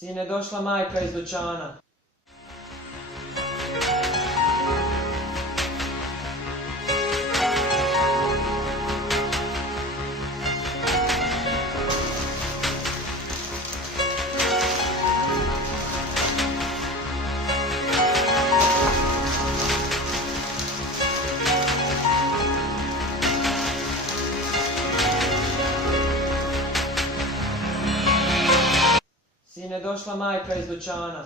Sine, došla majka iz dućana. Sine, došla majka iz dućana.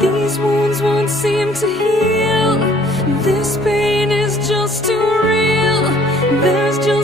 These wounds won't seem to heal. This pain is just too real. There's just